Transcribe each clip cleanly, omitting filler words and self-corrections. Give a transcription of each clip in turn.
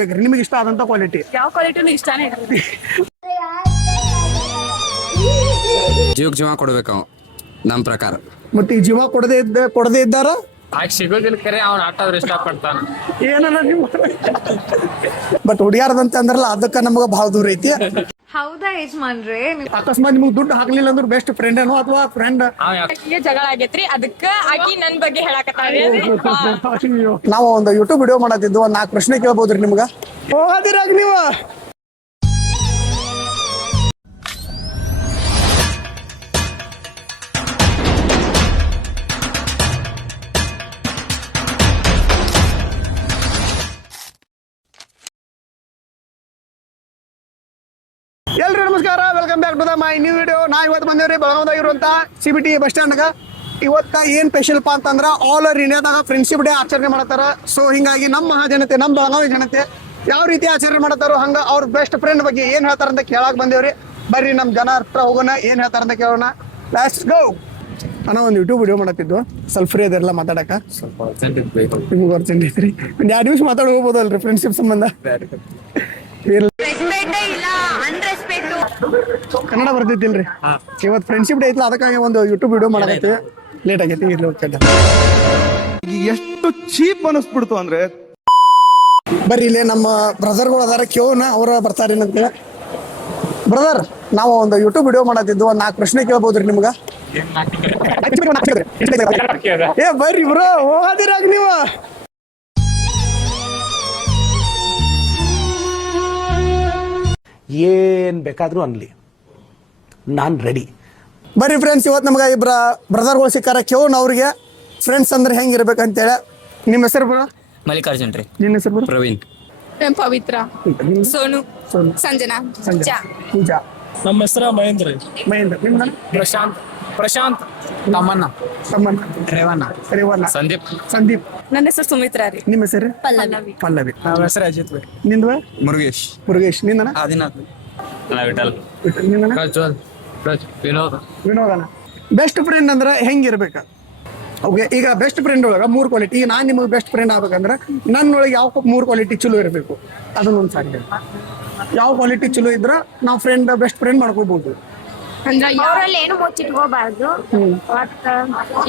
ಬೇಕ್ರಿ ನಿಮಗೆ ಇಷ್ಟ ಆದಂತ ಕ್ವಾಲಿಟಿ? ಯಾವ ಕ್ವಾಲಿಟಿನೂ ಇಷ್ಟನೇ ಇಲ್ಲ. ಜೀವಕ್ಕೆ ಜೀವ ಕೊಡ್ಬೇಕು ನಮ್ಮ ಪ್ರಕಾರ. ಮತ್ತೆ ಈ ಜೀವ ಕೊಡದೇ ಇದ್ದಾರ ಆಗ ಸಿಗೋದಿಲ್ಲ ಕರೆ ಅವ್ನು ಆಟೋದ್ರ ಇಷ್ಟಪಡ್ತಾನ ಏನಲ್ಲ ನೀವು. ಬಟ್ ಹುಡುಗ್ಯಾರದಂತ ಅಂದ್ರಲ್ಲ ಅದಕ್ಕ ನಮಗ ಬಹಳ ದೂರ ಐತಿ. ಹೌದಾ ಯಜಮಾನ್ರೆ? ಅಕಸ್ಮಾತ್ ನಿಮ್ಗೆ ದುಡ್ಡು ಹಾಕ್ಲಿಲ್ಲ ಅಂದ್ರೆ ಬೆಸ್ಟ್ ಫ್ರೆಂಡ್ ಏನೋ ಅಥವಾ ಫ್ರೆಂಡ್? ಆಕಿಗೆ ಜಗಳ ಆಗೈತ್ರಿ, ಅದಕ್ಕ ಆಕಿ ನನ್ ಬಗ್ಗೆ ಹೇಳಕತ್ತಾಳ್ರಿ. ನಾವು ಒಂದು ಯೂಟ್ಯೂಬ್ ವಿಡಿಯೋ ಮಾಡತ್ತಿದ್ದು, ಒಂದ್ 4 ಪ್ರಶ್ನೆ ಕೇಳ್ಬೋದ್ರಿ ನಿಮ್ಗ? ಹೋದಿರಾಗ ನೀವು ಎಲ್ರು ನಮಸ್ಕಾರ, welcome back to the my new video. ನಾ ಇವತ್ತು ಬಂದೇವ್ರಿ ಬೆಳಗಾವದಾಗ ಇರುವಂತ CBT ಬಸ್ ಸ್ಟ್ಯಾಂಡ್ಗ. ಇವತ್ತ ಏನ್ ಸ್ಪೆಷಲ್ಪಾ ಅಂತಂದ್ರ ಆಲ್ ಓವರ್ ಇಂಡಿಯಾದಾಗ ಫ್ರೆಂಡ್ಶಿಪ್ ಡೇ ಆಚರಣೆ ಮಾಡತ್ತಾರ. ಸೊ ಹಿಂಗಾಗಿ ನಮ್ಮ ಮಹಾಜನತೆ, ನಮ್ಮ ಬೆಳಗಾವಿ ಜನತೆ ಯಾವ ರೀತಿ ಆಚರಣೆ ಮಾಡತ್ತಾರೋ ಹಂಗ ಅವ್ರ ಬೆಸ್ಟ್ ಫ್ರೆಂಡ್ ಬಗ್ಗೆ ಏನ್ ಹೇಳ್ತಾರಂತ ಕೇಳಾಕ್ ಬಂದೇವ್ರಿ. ಬರ್ರಿ ನಮ್ ಜನ ಹತ್ರ ಹೋಗೋಣ, ಏನ್ ಹೇಳ್ತಾರಂತ ಕೇಳೋಣ. Let's go. ಅಣ್ಣ ಒಂದು ಯೂಟ್ಯೂಬ್ ವಿಡಿಯೋ ಮಾಡತ್ತಿದ್ದು, ಸ್ವಲ್ಪ ಫ್ರೀ ಅದಿರಲ್ಲ ಮಾತಾಡಕ? ಸ್ವಲ್ಪ ಅರ್ಜೆಂಟ್ ಬೇಕು. ನಿಮ್ಗೆ ಅರ್ಜೆಂಟ್ ಐತ್ರಿ, ಒಂದ್ 2 ನಿಮಿಷ ಮಾತಾಡಿ ಹೋಗ್ಬೋದಲ್ರಿ ಫ್ರೆಂಡ್ಶಿಪ್ ಸಂಬಂಧ? ಕನ್ನಡ ಬರ್ತೈತಿಲ್ರಿ? ಇವತ್ತು ಫ್ರೆಂಡ್ಶಿಪ್ ಡೇ ಐತ್ಲ, ಅದಕ್ಕಾಗಿ ಒಂದು ಯೂಟ್ಯೂಬ್ ವಿಡಿಯೋ ಮಾಡಕತ್ತಿ. ಲೇಟ್ ಆಗೈತಿ, ಇರ್ಲಿ ಹೋಗ್ತೇನೆ. ಎಷ್ಟು ಚೀಪ್ ಅನಿಸ್ಬಿಡ್ತು ಅಂದ್ರೆ. ಬರ್ರಿ ಇಲ್ಲಿ ನಮ್ಮ ಬ್ರದರ್ಗಳು ಅದಾರ, ಕೇವನ ಅವ್ರ ಬರ್ತಾರೇನಂತ. ಬ್ರದರ್, ನಾವು ಒಂದು ಯೂಟ್ಯೂಬ್ ವಿಡಿಯೋ ಮಾಡತ್ತಿದ್ದು, ಒಂದ್ 4 ಪ್ರಶ್ನೆ ಕೇಳ್ಬೋದ್ರಿ ನಿಮ್ಗ? ಏ ಬರ್ರಿ ಬ್ರೋ, ಹೋದಿರಾಗ ನೀವು. ಏನ್ ಬೇಕಾದ್ರೂ ಅನ್ಲಿ, ನಾನ್ ರೆಡಿ. ಬರ್ರಿ ಫ್ರೆಂಡ್ಸ್, ಇವತ್ತು ನಮ್ಗೆ ಇಬ್ಬರ ಬ್ರದರ್ಗಳು ಸಿಕ್ಕಾರ. ಕೇವನ್ ಅವ್ರಿಗೆ ಫ್ರೆಂಡ್ಸ್ ಅಂದ್ರೆ ಹೆಂಗಿರ್ಬೇಕಂತೇಳಿ. ನಿಮ್ಮ ಹೆಸರು ಬ್ರೋ? ಮಲ್ಲಿಕಾರ್ಜುನ್ ರೀ. ನಿನ್ನ ಹೆಸರು ಬ್ರೋ? ಪ್ರವೀಣ್. ಪವಿತ್ರ, ಸೋನು, ಸಂಜನಾ, ಪೂಜಾ. ನಮ್ಮ ಹೆಸರ ಮಹೇಂದ್ರ. ಮಹೇಂದ್ರ. ನಿಮ್ದ? ಪ್ರಶಾಂತ್ ತಮ್ಮಣ್ಣ ರೇವಣ್ಣ. ಸಂದೀಪ್. ನನ್ನ ಹೆಸರು ಸುಮಿತ್ರಾ ರೀ. ನಿಮ್ಮ ಹೆಸರು? ಪಲ್ಲವಿ. ನಮ್ಮ ಹೆಸರು ಅಜಿತ್ ರೀ. ನಿಂದ? ಮುರುಗೇಶ್. ನಿಂದನ? ಆದಿನಾಥ್. ವಿಠಲ್. ನಿಂದನ? ವಿನೋದನ. ಬೆಸ್ಟ್ ಫ್ರೆಂಡ್ ಅಂದ್ರೆ ಹೆಂಗಿರ್ಬೇಕ? ಓಕೆ, ಈಗ ಬೆಸ್ಟ್ ಫ್ರೆಂಡ್ ಒಳಗ 3 ಕ್ವಾಲಿಟಿ. ಈಗ ನಾನ್ ನಿಮಗೆ ಬೆಸ್ಟ್ ಫ್ರೆಂಡ್ ಆಗ್ಬೇಕಂದ್ರೆ ನನ್ನೊಳಗೆ ಯಾವ 3 ಕ್ವಾಲಿಟಿ ಚಲೋ ಇರಬೇಕು ಅದನ್ನೊಂದು ಸಾರಿ ಹೇಳಿ. ಯಾವ ಕ್ವಾಲಿಟಿ ಚಲೋ ಇದ್ರ ನಾವು ಬೆಸ್ಟ್ ಫ್ರೆಂಡ್ ಮಾಡ್ಕೋಬಹುದು? ಅಂದ್ರ ಅವ್ರಲ್ಲಿ ಏನು ಮುಚ್ಚಿಟ್ಕೋಬಾರ್ದು.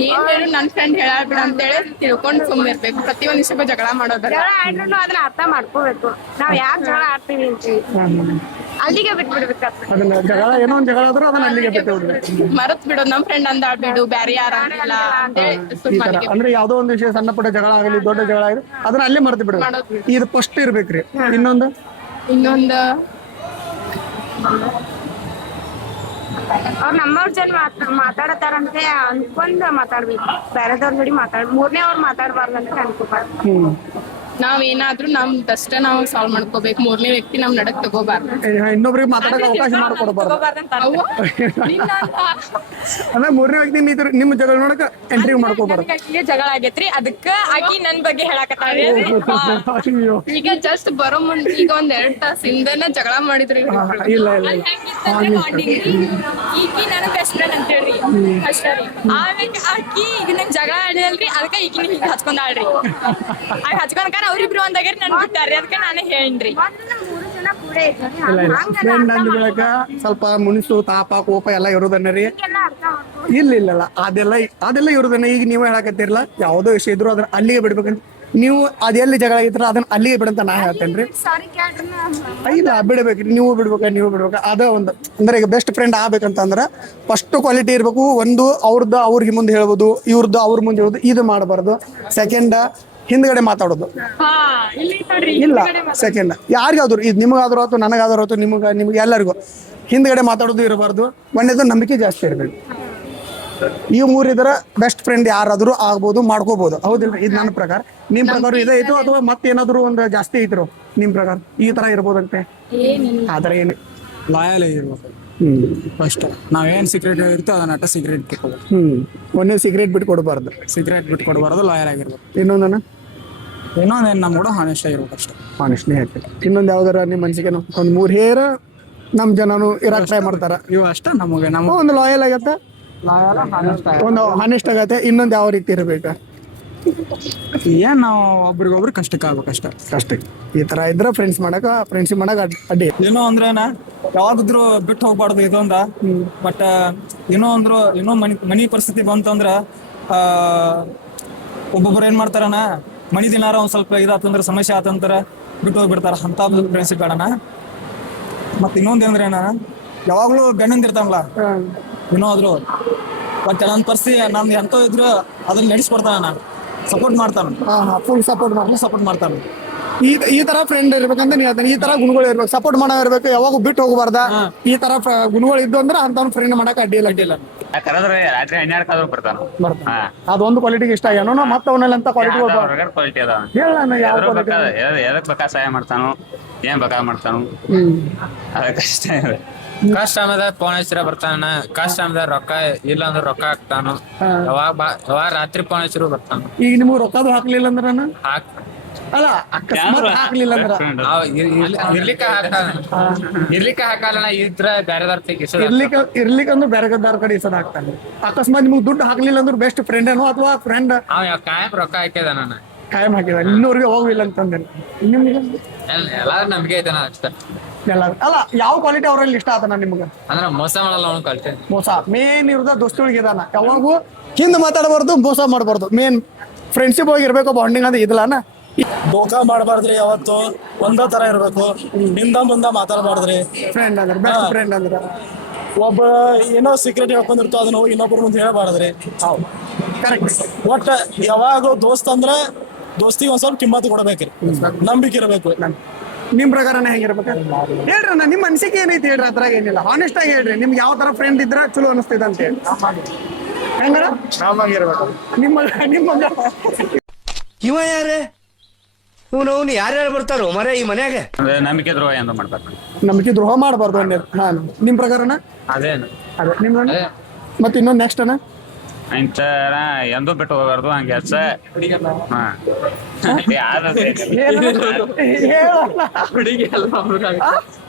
ಏನ್ ಹೇಳಿ ನನ್ ಫ್ರೆಂಡ್ ಹೇಳಬಿಡ ಅಂತೇಳಿ ತಿಳ್ಕೊಂಡು ಸುಮ್ಮನೆ ಇರ್ಬೇಕು. ಪ್ರತಿಯೊಂದ್ ವಿಷಯಕ್ಕೂ ಜಗಳ ಮಾಡೋದಲ್ಲ. ಜಗಳ ಆದ್ರೂ ಅದನ್ನ ಅರ್ಥ ಮಾಡ್ಕೋಬೇಕು. ನಾವ್ ಯಾಕೆ ಜಗಳ ಆಡ್ತೀವಿ ಅಂತ ಅಲ್ಲಿಗೆ ಬಿಟ್ಬಿಡ್ಬೇಕಾಗ್ತದೆ. ಅದನ್ನ ಜಗಳ ಏನೋ ಒಂದು ಜಗಳ ಆದ್ರೂ ಅದನ್ನ ಅಲ್ಲಿಗೆ ಬಿಟ್ಟು ಬಿಡ್ಬೇಕು. ಮರತ್ ಬಿಡೋದು, ನಮ್ ಫ್ರೆಂಡ್ ಅಂದ ಬಿಡು, ಬ್ಯಾರೆ ಯಾರ ಈ ತರ ಅಂದ್ರೆ ಯಾವ್ದೋ ಒಂದು ವಿಷಯ, ಸಣ್ಣ ಪುಟ್ಟ ಜಗಳ ಆಗಲಿ, ದೊಡ್ಡ ಜಗಳ ಆಗಲಿ, ಅದನ್ನ ಅಲ್ಲೇ ಮರ್ತು ಬಿಡ್ಬೇಕು. ಇದು ಫಸ್ಟ್ ಇರ್ಬೇಕ್ರಿ. ಇನ್ನೊಂದು ಅವ್ರು ನಮ್ಮವ್ರ ಜನ ಮಾತಾಡತಾರಂತೆ ಅನ್ಕೊಂಡ್ ಮಾತಾಡ್ಬೇಕು. ಬೇರೆದವ್ರ ಜೋಡಿ ಮೂರನೇ ಅವ್ರು ಮಾತಾಡ್ಬಾರ್ದು ಅಂತ ಅನ್ಕೋಬಾರ್ದು. ನಾವ್ ಏನಾದ್ರೂ ನಮ್ದಷ್ಟ ನಾವು ಸಾಲ್ವ್ ಮಾಡ್ಕೋಬೇಕು. ಮೂರನೇ ವ್ಯಕ್ತಿ ನಮ್ ನಡಕ್ ತಗೋಬಾರ್ದು. ಇನ್ನೊಬ್ರಿಗೆ ಮಾತಾಡಕ್ಕೆ ಅವಕಾಶ ಮಾಡ್ಕೊಡ್ಬಾರ್ದು. ಅಂದ್ರೆ 3ನೇ ವ್ಯಕ್ತಿ ನಿಮ್ಮ ಜಗಳ ನೋಡಕ ಎಂಟ್ರಿ ಮಾಡ್ಕೋಬಾರ್ದು. ಜಗಳ ಆಗೈತ್ರಿ, ಅದಕ್ಕ ಆಕಿ ನನ್ ಬಗ್ಗೆ ಹೇಳಕತ್ತಾಳ್ರಿ. ಈಗ ಜಸ್ಟ್ ಬರೋ ಮುಂದೆ ಈಗ 1-2 ತಾಸ ಹಿಂದೆನ ಜಗಳ ಮಾಡಿದ್ರಿ. ಇಲ್ಲ ಈಕಿ ನನ್ ಬೆಸ್ಟ್ ಫ್ರೆಂಡ್ ಅಂತ ಹೇಳ್ರಿ ಅಷ್ಟ ರೀ. ಆಮ್ಯಾಗ ಆಕಿ ಈಗ ನನ್ ಜಗಳ ಆಡಿದಲ್ರಿ, ಅದಕ್ಕ ಈಕಿನ ಹಿಂಗ ಹಚ್ಕೊಂಡಾಳ್ರಿ. ಆಗ ಹಚ್ಕೊಂಡ್ಕಾರ ಅವ್ರಿಬ್ರು ಒಂದಾಗ್ಯಾರ ನನ್ ಬಿಟ್ಟಾರ್ರಿ, ಅದಕ್ಕೆ ನಾನೇ ಹೇಳಿನ್ರಿ. 3 ಜನ ಕೂಡ ಫ್ರೆಂಡ್ ಅಂದ ಬೆಳಕ ಸ್ವಲ್ಪ ಮುನಿಸು, ತಾಪ, ಕೋಪ ಎಲ್ಲ ಇರೋದನ್ನರಿ. ಅರ್ಥ ಮಾಡ್ಕೊ. ಇಲ್ಲ ಅದೆಲ್ಲ ಇರೋದನ್ನ. ಈಗ ನೀವು ಹೇಳಕತ್ತಿರಲ್ಲ, ಯಾವ್ದೋ ವಿಷಯ ಇದ್ರು ಅದನ್ನ ಅಲ್ಲಿಗೆ ಬಿಡ್ಬೇಕಂತ. ನೀವು ಅದೆಲ್ಲಿ ಜಗಳ ಆಗಿತ್ರ ಅದನ್ನ ಅಲ್ಲಿಗೆ ಬಿಡಂತ ನಾ ಹೇಳ್ತೇನ್ರಿ. ಸಾರಿ ಕೇಳ್ರಿ. ಇಲ್ಲ ಬಿಡ್ಬೇಕ್ರಿ, ನೀವು ಬಿಡ್ಬೇಕ. ಅದ ಒಂದು ಅಂದ್ರೆ ಈಗ ಬೆಸ್ಟ್ ಫ್ರೆಂಡ್ ಆಗ್ಬೇಕಂತಂದ್ರ ಫಸ್ಟ್ ಕ್ವಾಲಿಟಿ ಇರ್ಬೇಕು. ಒಂದು ಅವ್ರಿಗೆ ಮುಂದೆ ಹೇಳ್ಬೋದು, ಇವ್ರದ್ದು ಅವ್ರ ಮುಂದೆ ಹೇಳ್ಬೋದು. ಇದು ಮಾಡಬಾರ್ದು. ಸೆಕೆಂಡ್ ಹಿಂದ್ಗಡೆ ಮಾತಾಡೋದು ಇಲ್ಲ. ಸೆಕೆಂಡ್ ಯಾರಿಗಾದ್ರು, ಇದು ನಿಮಗಾದ್ರೂ ಆಯ್ತು, ನನಗಾದ್ರೂ ಆಯ್ತು, ನಿಮ್ಗೆ ಎಲ್ಲರಿಗೂ ಹಿಂದ್ಗಡೆ ಮಾತಾಡೋದು ಇರಬಾರ್ದು. ಒಂದೇದು ನಂಬಿಕೆ ಜಾಸ್ತಿ ಇರಬೇಕು. ಈ 3 ಇದ್ರ ಬೆಸ್ಟ್ ಫ್ರೆಂಡ್ ಯಾರಾದ್ರೂ ಆಗ್ಬೋದು, ಮಾಡ್ಕೋಬಹುದು. ಹೌದಿಲ್ಲ? ಇದು ನನ್ನ ಪ್ರಕಾರ. ನಿಮ್ ಪ್ರಕಾರ ಇದೇ ಐತು ಅಥವಾ ಮತ್ತೇನಾದ್ರು ಒಂದು ಜಾಸ್ತಿ ಐತ್ರು ನಿಮ್ ಪ್ರಕಾರ? ಈ ತರ ಇರ್ಬೋದಂತೆ. ಆತರ ಏನು ಲಾಯಲ್ ಇರ್ಬೇಕು ಫಸ್ಟ್. ನಾವೇನ್ ಸೀಕ್ರೆಟ್ ಇರ್ತೋ ಅದನ್ನ ಅಟ್ಟ ಸೀಕ್ರೆಟ್ ಬಿಟ್ಕೊಡ್ಬೇಕು. ಒಂದೇ ಸೀಕ್ರೆಟ್ ಬಿಟ್ಕೊಡ್ಬಾರ್ದು. ಲಾಯಲ್ ಆಗಿರ್ಬೇಕು. ಇನ್ನೊಂದನ ಇನ್ನೊಂದೇನು ನಮ್ಮ ಕೂಡ ಹಾನೆಸ್ಟ್ ಆಗಿರ್ಬೇಕು ಅಷ್ಟೇ. ಹಾನೆಸ್ಟ್ನೇ ಹೇಳ್ತೀವಿ. ಇನ್ನೊಂದು ಯಾವ್ದಾರ ನಿಮ್ಮ ಮನ್ಸಿಗೆ ಒಂದು 3 ಹೇರ್ ನಮ್ ಜನನು ಇರಾಕ್ ಟ್ರೈ ಮಾಡ್ತಾರ. ಇವು ಅಷ್ಟ ನಮಗೆ ಒಂದು ಲಾಯಲ್ ಆಗತ್ತೆ, ಒಂದು ಹಾನೆಸ್ಟ್ ಆಗತ್ತೆ. ಇನ್ನೊಂದು ಯಾವ ರೀತಿ ಇರ್ಬೇಕ? ಏನ್ ನಾವು ಒಬ್ರಿಗೊಬ್ರು ಕಷ್ಟಕ್ಕೆ ಆಗ್ಬೇಕಷ್ಟ. ಅಷ್ಟೇ. ಈ ತರ ಇದ್ರೆ ಫ್ರೆಂಡ್ಶಿಪ್ ಮಾಡಕ್ ಅಡ್ಡಿ. ಏನೋ ಅಂದ್ರೇನ ಯಾವಾಗಿದ್ರು ಬಿಟ್ಟು ಹೋಗ್ಬಾರ್ದು ಇದೊಂದ. ಬಟ್ ಏನೋ ಮನಿ ಪರಿಸ್ಥಿತಿ ಬಂತಂದ್ರ ಒಬ್ಬೊಬ್ರು ಏನ್ ಮಾಡ್ತಾರಣ್ಣ, ಮನಿ ದಿನಾರ ಒಂದ್ ಸ್ವಲ್ಪ ಇದಾತಂದ್ರ ಸಮಸ್ಯೆ ಆತಂತರ ಬಿಟ್ಟು ಹೋಗ್ಬಿಡ್ತಾರ. ಅಂತ ಫ್ರೆಂಡ್ಶಿಪ್ ಬೇಡಣ. ಮತ್ ಇನ್ನೊಂದ್ ಏನ್ರೇನ, ಯಾವಾಗ್ಲೂ ಬೆನ್ನಂದಿರ್ತಾನಲ್ಲ ಏನಾದ್ರು ಬಟ್ ನನ್ನ ಪರಿಸ್ಥಿತಿ ನಮ್ದು ಎಂತ ಇದ್ರು ಅದನ್ನ ನಡೆಸ್ಕೊಡ್ತಾನ, ನಾನು ಸಪೋರ್ಟ್ ಮಾಡ್ತಾನ, ಫುಲ್ ಸಪೋರ್ಟ್ ಮಾಡ್ತಾನ. ಈ ತರ ಫ್ರೆಂಡ್ ಇರ್ಬೇಕಂತ ನೀ ಹೇಳ್ತಾನೆ. ಈ ತರ ಗುಣಗಳು ಇರ್ಬೇಕು, ಸಪೋರ್ಟ್ ಮಾಡೋ ಇರ್ಬೇಕು, ಯಾವಾಗ ಬಿಟ್ಟು ಹೋಗಬಾರ್ದ. ಈ ತರ ಗುಣಗಳು ಇದ್ದು ಅಂದ್ರೆ ಅಂತ ಫ್ರೆಂಡ್ ಮಾಡಕ್ ಅಡ್ಡಿಲ್ಲ. ಕರೆದ್ರೆ ರಾತ್ರಿ 12 ಕಾದ್ರು ಬರ್ತಾನ. ಅದೊಂದು ಕ್ವಾಲಿಟಿಗೆ ಇಷ್ಟ ಏನೋ ಮತ್ತೆ ಅವನಲ್ಲಿ ಅಂತ ಕ್ವಾಲಿಟಿ ಕ್ವಾಲಿಟಿ ಅದ. ಎದಕ್ ಬೇಕಾ ಸಹಾಯ ಮಾಡ್ತಾನು, ಏನ್ ಬೇಕಾ ಮಾಡ್ತಾನು. ಅದಕ್ಕಷ್ಟ ಕಷ್ಟ ಟೈಮದಾಗ ಫೋನ್ ಹಚ್ಚಿರ ಬರ್ತಾನ, ಕಷ್ಟ ಟೈಮದಾಗ ರೊಕ್ಕ ಇಲ್ಲ ಅಂದ್ರೆ ರೊಕ್ಕ ಹಾಕ್ತಾನು. ಯಾವಾಗ ರಾತ್ರಿ ಫೋನ್ ಹಚ್ಚಿರು ಬರ್ತಾನ. ಈಗ ನಿಮ್ಗೆ ರೊಕ್ಕದು ಹಾಕ್ಲಿಲ್ಲ ಅಂದ್ರ ಅಲ್ಲ ಅಕಸ್ಮಾತ್ ಹಾಕ್ಲಿಲ್ಲ ಅಂದ್ರ ಇರ್ಲಿಕ್ಕೆ ಹಾಕಲ್ಲ, ಇದ್ರ ಬೇರೆದಾರ ಇರ್ಲಿಕ್ಕಂದ್ರೆ ಬೇರೆದಾರ ಕಡೆ ಇಸದ ಹಾಕ್ತಾನೆ. ಅಕಸ್ಮಾತ್ ನಿಮ್ಗೆ ದುಡ್ಡು ಹಾಕ್ಲಿಲ್ಲ ಅಂದ್ರೆ ಬೆಸ್ಟ್ ಫ್ರೆಂಡ್ ಏನೋ ಅಥವಾ ಫ್ರೆಂಡ್ ಕಾಯಂ ರೊಕ್ಕ ಹಾಕ್ಯದ ನಾನು ಕಾಯಂ ಹಾಕಿದ ಇನ್ನೂರಿಗೆ ಹೋಗಿಲ್ಲ ಅಂತಂದ್ರೆ ನಿಮ್ಗೆ ಎಲ್ಲಾರು ನಂಬಿಕೆ ಐತೆ ಅಷ್ಟ. ಅಲ್ಲ ಯಾವ ಕ್ವಾಲಿಟಿ ಅವ್ರಲ್ಲಿ ಇಷ್ಟ ಆತನ ನಿಮ್ಗೆ? ಅಂದ್ರ ಮೋಸ ಮಾಡಲ್ಲ ಅವ್ನು ಕ್ವಾಲಿಟಿ. ಮೋಸ ಮೇನ್ ಇರೋದ ದೋಸ್ತಿಗಳಿಗೆ ಇದಾನ. ಯಾವಾಗೂ ಹಿಂದ್ ಮಾತಾಡಬಾರ್ದು, ಮೋಸ ಮಾಡಬಾರ್ದು. ಮೇನ್ ಫ್ರೆಂಡ್ಶಿಪ್ ಹೋಗಿ ಇರ್ಬೇಕು, ಬಾಂಡಿಂಗ್ ಅಂತ ಇದಿಲ್ಲನ. ದೋಖಾ ಮಾಡಬಾರ್ದ್ರಿ, ಯಾವತ್ತು ಒಂದೇ ತರ ಇರ್ಬೇಕು. ಹಿಂದ ಮುಂದ ಮಾತಾಡಬಾರ್ದ್ರಿ. ಫ್ರೆಂಡ್ ಅಂದ್ರೆ ಬೆಸ್ಟ್ ಫ್ರೆಂಡ್ ಅಂದ್ರೆ ಒಬ್ಬ ಏನೋ ಸೀಕ್ರೆಟ್ ಹೇಳ್ಕೊಂಡಿರ್ತು ಅದನ್ನ ಹೋಗಿ ಇನ್ನೊಬ್ಬರ ಮುಂದೆ ಹೇಳ್ಬಾರ್ದ್ರಿ. ಕರೆಕ್ಟ್. ಒಟ್ಟ ಯಾವಾಗ ದೋಸ್ತ್ ಅಂದ್ರೆ ದೋಸ್ತಿಗೆ ಒಂದ್ ಸ್ವಲ್ಪ ಕಿಮ್ಮತ್ತು ಕೊಡ್ಬೇಕ್ರಿ, ನಂಬಿಕೆ ಇರಬೇಕು. ನಿಮ್ ಪ್ರಕಾರನೇ ಹೆಂಗಿರ್ಬೇಕು ಹೇಳ್ರಿ ಅಣ್ಣ. ನಿಮ್ ಅನ್ಸಿಕೆ ಏನೈತಿ ಹೇಳ್ರಿ, ಅದ್ರಾಗ ಏನಿಲ್ಲ. ಹಾನೆಸ್ಟ್ ಆಗಿ ಹೇಳ್ರಿ, ನಿಮ್ಗೆ ಯಾವ ತರ ಫ್ರೆಂಡ್ ಇದ್ರ ಚಲೋ ಅನಿಸ್ತದ ಅಂತ ಹೇಳಿ. ಹೆಂಗಾರ ನಿಮ್ಮ ಇವ ಯಾರೇ ಇವನು ಯಾರ್ಯಾರು ಬರ್ತಾರೋ ಮರ ಈ ಮನ್ಯಾಗ? ನಂಬಿಕೆ ದ್ರೋಹ ಎಂದು ಮಾಡ್ತಾರ. ನಂಬಿಕೆ ದ್ರೋಹ ಮಾಡಬಾರ್ದು ಅನ್ನೇ. ನಿಮ್ ಪ್ರಕಾರನ ಅದೇನು ಅದೇ ನಿಮ್ ಮತ್ತೆ ಇನ್ನೊಂದು ನೆಕ್ಸ್ಟ್ ಅಣ್ಣ ಇಂತರ ಎಂದೂ ಬಿಟ್ಟು ಹೋಗಬಾರ್ದು. ಹಂಗೆ